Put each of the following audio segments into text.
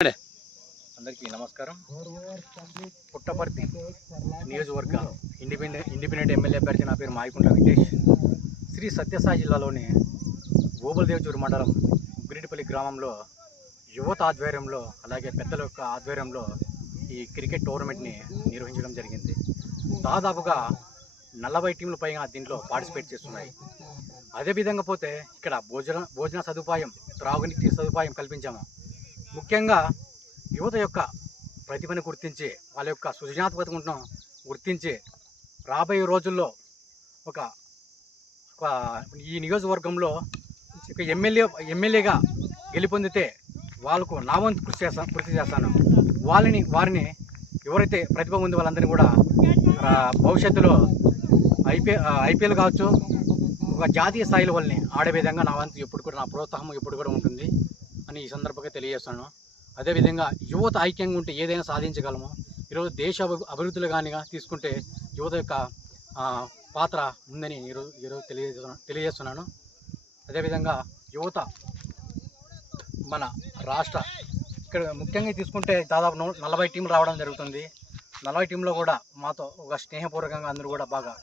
అందరికీ నమస్కారం. పుట్టపర్తి నియోజకవర్గ ఇండిపెండెంట్ ఎమ్మెల్యే అభ్యర్థి నా పేరు మాయకుంట వెంకటేష్. శ్రీ సత్యసాయి జిల్లాలోని ఓబులదేవచూరు మండలం ఉగ్గిరెడ్డిపల్లి గ్రామంలో యువత ఆధ్వర్యంలో అలాగే పెద్దల యొక్క ఆధ్వర్యంలో ఈ క్రికెట్ టోర్నమెంట్ని నిర్వహించడం జరిగింది. దాదాపుగా 40 టీంలు పైగా దీంట్లో పార్టిసిపేట్ చేస్తున్నాయి. అదేవిధంగా పోతే ఇక్కడ భోజన సదుపాయం, త్రాగునీటి సదుపాయం కల్పించాము. ముఖ్యంగా యువత యొక్క ప్రతిభను గుర్తించి వాళ్ళ యొక్క సృజనాత్మకతను గుర్తించి రాబోయే రోజుల్లో ఒక ఈ నియోజకవర్గంలో ఒక ఎమ్మెల్యేగా గెలుపొందితే వాళ్ళకు నా వంతు కృషి చేస్తాను. వారిని ఎవరైతే ప్రతిభ ఉందో వాళ్ళందరినీ కూడా భవిష్యత్తులో ఐపీఎల్ కావచ్చు, ఒక జాతీయ స్థాయిలో వాళ్ళని ఆడే విధంగా నా వంతు ఎప్పుడు కూడా, నా ప్రోత్సాహం ఎప్పుడు కూడా ఉంటుంది అని ఈ సందర్భంగా తెలియజేస్తాను. అదేవిధంగా యువత ఐక్యంగా ఉంటే ఏదైనా సాధించగలము. ఈరోజు దేశ అభివృద్ధిలో కానిగా తీసుకుంటే యువత యొక్క పాత్ర ఉందని ఈరోజు తెలియజేస్తున్నాను. అదేవిధంగా యువత మన రాష్ట్ర ఇక్కడ ముఖ్యంగా తీసుకుంటే దాదాపు 40 టీంలు రావడం జరుగుతుంది. 40 టీంలో కూడా మాతో ఒక స్నేహపూర్వకంగా అందరూ కూడా బాగా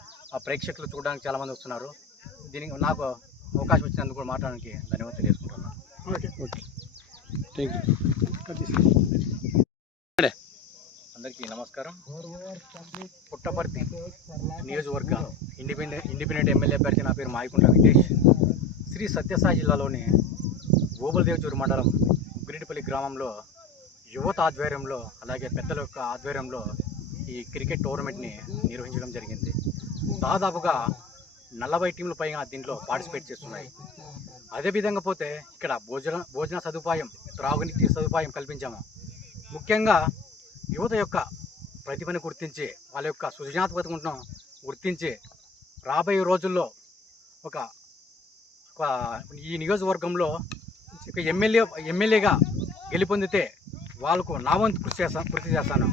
ప్రేక్షకులు చూడడానికి చాలామంది వస్తున్నారు. దీనికి నాకు అవకాశం ఇచ్చినందుకు కూడా మాట్లాడడానికి ధన్యవాదాలు తెలియజేసుకుంటున్నాను. అందరికీ నమస్కారం. పుట్టపర్తి నియోజకవర్గ ఇండిపెండెంట్ ఎమ్మెల్యే అభ్యర్థి నా పేరు మాయకుంట వెంకటేష్. శ్రీ సత్యసాయి జిల్లాలోని ఓబులదేవచూరు మండలం ఉగ్గిరెడ్డిపల్లి గ్రామంలో యువత ఆధ్వర్యంలో అలాగే పెద్దల యొక్క ఆధ్వర్యంలో ఈ క్రికెట్ టోర్నమెంట్ని నిర్వహించడం జరిగింది. దాదాపుగా 40 టీంలు పైగా దీంట్లో పార్టిసిపేట్ చేస్తున్నాయి. అదేవిధంగా పోతే ఇక్కడ భోజన సదుపాయం, త్రాగునీటి సదుపాయం కల్పించాము. ముఖ్యంగా యువత యొక్క ప్రతిభను గుర్తించి వాళ్ళ యొక్క సృజనాత్మకతను గుర్తించి రాబోయే రోజుల్లో ఒక ఈ నియోజకవర్గంలో ఒక ఎమ్మెల్యేగా గెలుపొందితే వాళ్ళకు నా వంతు కృషి చేస్తాను.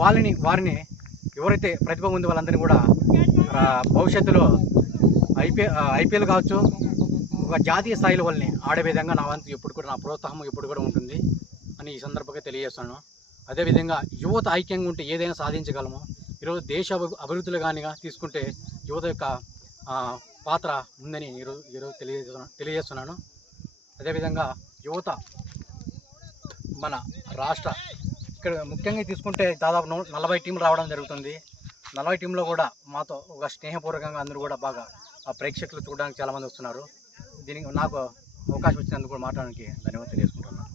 వారిని ఎవరైతే ప్రతిభ ఉందో వాళ్ళందరినీ కూడా భవిష్యత్తులో ఐపీఎల్ కావచ్చు, ఒక జాతీయ స్థాయిలో వాళ్ళని ఆడే విధంగా నా వంతు ఎప్పుడు కూడా, నా ప్రోత్సాహం ఎప్పుడు కూడా ఉంటుంది అని ఈ సందర్భంగా తెలియజేస్తాను. అదేవిధంగా యువత ఐక్యంగా ఉంటే ఏదైనా సాధించగలము. ఈరోజు దేశ అభివృద్ధిలో కానిగా తీసుకుంటే యువత యొక్క పాత్ర ఉందని ఈరోజు తెలియజేస్తున్నాను. అదేవిధంగా యువత మన రాష్ట్ర ఇక్కడ ముఖ్యంగా తీసుకుంటే దాదాపు 40 టీంలు రావడం జరుగుతుంది. 40 టీంలో కూడా మాతో ఒక స్నేహపూర్వకంగా అందరూ కూడా బాగా ప్రేక్షకులు చూడడానికి చాలామంది వస్తున్నారు. దీనికి నాకు అవకాశం ఇచ్చినందుకు కూడా మాట్లాడడానికి ధన్యవాదాలు తెలియజేసుకుంటున్నాను.